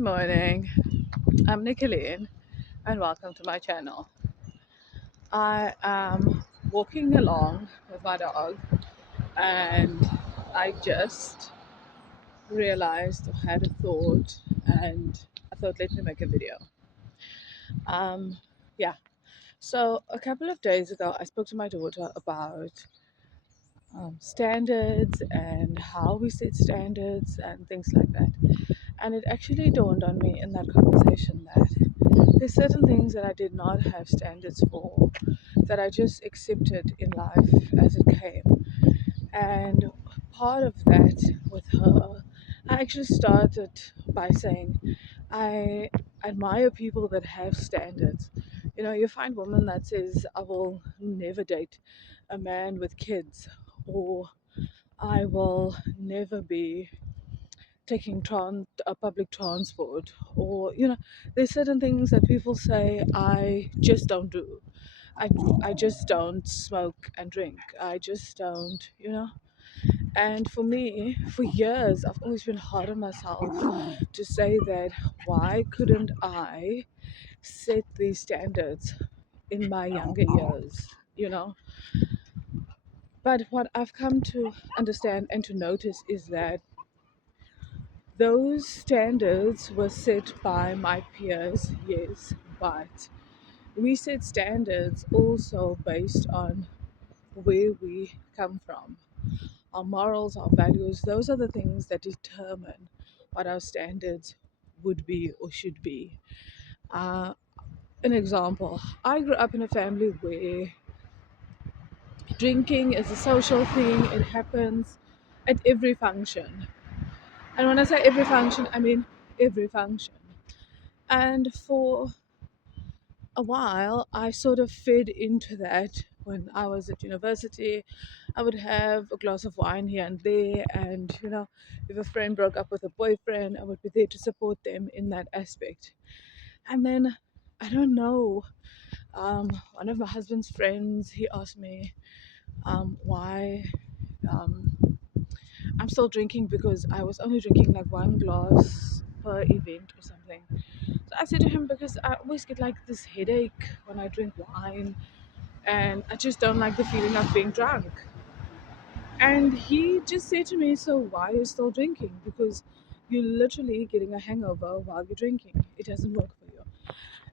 Good morning. I'm Nicolene and welcome to my channel. I am walking along with my dog and I just realized I had a thought and I thought let me make a video. Um, yeah, so a couple of days ago I spoke to my daughter about standards and how we set standards and things like that. And it actually dawned on me in that conversation that there's certain things that I did not have standards for, that I just accepted in life as it came. And part of that with her, I actually started by saying, I admire people that have standards. You know, you find women that says, I will never date a man with kids, or I will never be taking public transport, or there's certain things that people say I just don't do. I just don't smoke and drink. I just don't, and for me, for years I've always been hard on myself to say that why couldn't I set these standards in my younger years, but what I've come to understand and to notice is that those standards were set by my peers, yes, but we set standards also based on where we come from. Our morals, our values, those are the things that determine what our standards would be or should be. Uh, an example, I grew up in a family where drinking is a social thing, it happens at every function. And when I say every function, I mean every function. And for a while, I sort of fed into that. When I was at university, I would have a glass of wine here and there. And, if a friend broke up with a boyfriend, I would be there to support them in that aspect. And then, I don't know, one of my husband's friends, he asked me why um, I'm still drinking, because I was only drinking like one glass per event or something. So I said to him, because I always get like this headache when I drink wine, and I just don't like the feeling of being drunk. And he just said to me, so why are you still drinking? Because you're literally getting a hangover while you're drinking. It doesn't work for you.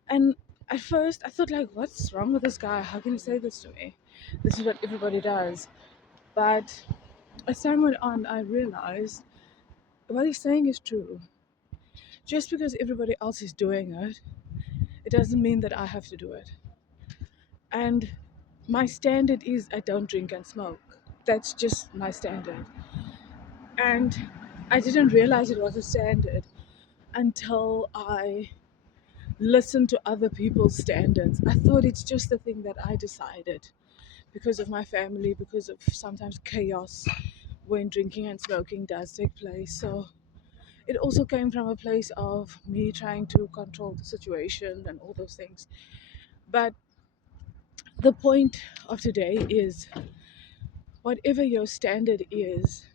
And at first I thought like, what's wrong with this guy? How can he say this to me? This is what everybody does. But as time went on, I realized what he's saying is true. Just because everybody else is doing it, it doesn't mean that I have to do it. And my standard is I don't drink and smoke. That's just my standard. And I didn't realize it was a standard until I listened to other people's standards. I thought it's just the thing that I decided because of my family, because of sometimes chaos when drinking and smoking does take place. So it also came from a place of me trying to control the situation and all those things. But the point of today is, whatever your standard is,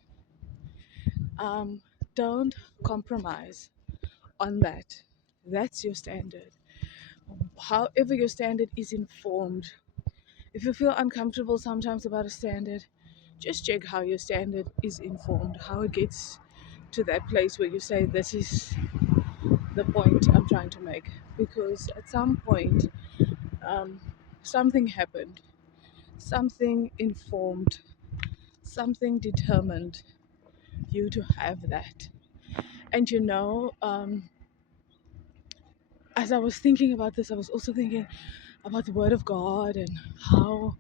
um, don't compromise on that. That's your standard. However, your standard is informed. If you feel uncomfortable sometimes about a standard, just check how your standard is informed, how it gets to that place where you say, this is the point I'm trying to make. Because at some point, um, something happened, something informed, something determined you to have that. And as I was thinking about this, I was also thinking about the Word of God and how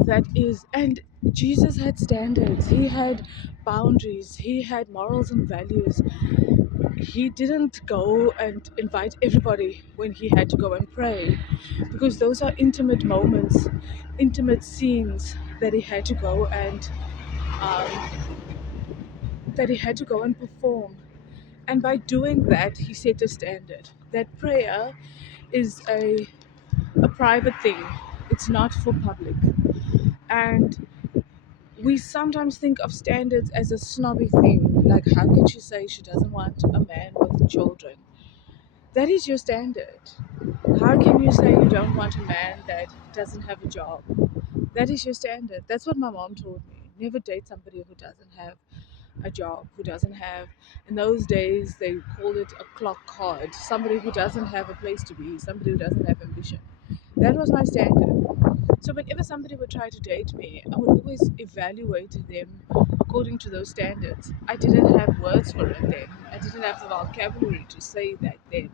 that is. And Jesus had standards. He had boundaries. He had morals and values. He didn't go and invite everybody when he had to go and pray, because those are intimate moments, intimate scenes that he had to go and um, perform. And by doing that, he set a standard. That prayer is a private thing. It's not for public. And we sometimes think of standards as a snobby thing. Like, how can she say she doesn't want a man with children. That is your standard. How can you say you don't want a man that doesn't have a job? That is your standard. That's what my mom told me. Never date somebody who doesn't have a job, who doesn't have, in those days, they called it a clock card. Somebody who doesn't have a place to be, somebody who doesn't have ambition. That was my standard. So whenever somebody would try to date me, I would always evaluate them according to those standards. I didn't have words for it then. I didn't have the vocabulary to say that then.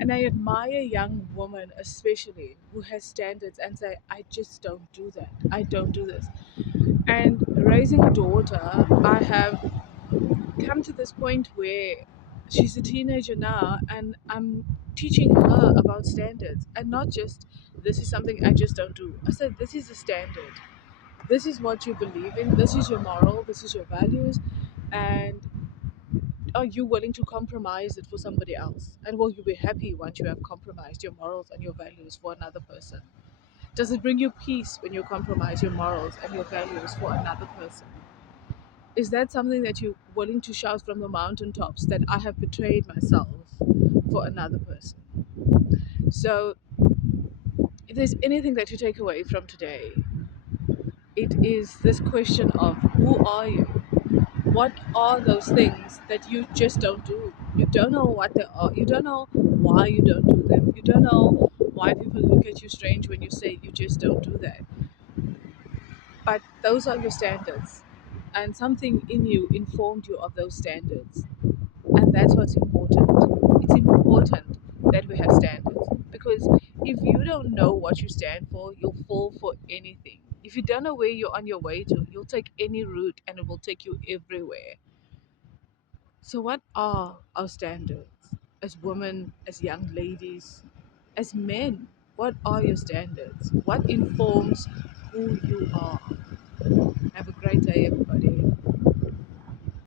And I admire young women, especially, who has standards and say, I just don't do that. I don't do this. And raising a daughter, I have come to this point where she's a teenager now, and I'm teaching her about standards and not just this is something I just don't do. I said, this is a standard. This is what you believe in. This is your moral. This is your values. And are you willing to compromise it for somebody else? And will you be happy once you have compromised your morals and your values for another person? Does it bring you peace when you compromise your morals and your values for another person? Is that something that you're willing to shout from the mountaintops that I have betrayed myself for another person? So, if there's anything that you take away from today, it is this question of who are you? What are those things that you just don't do? You don't know what they are. You don't know why you don't do them. You don't know why people look at you strange when you say you just don't do that. But those are your standards. And something in you informed you of those standards. And that's what's important. It's important that we have standards because if you don't know what you stand for, you'll fall for anything. If you don't know where you're on your way to, you'll take any route and it will take you everywhere. So, what are our standards as women, as young ladies, as men? What are your standards? What informs who you are? Have a great day, everyone.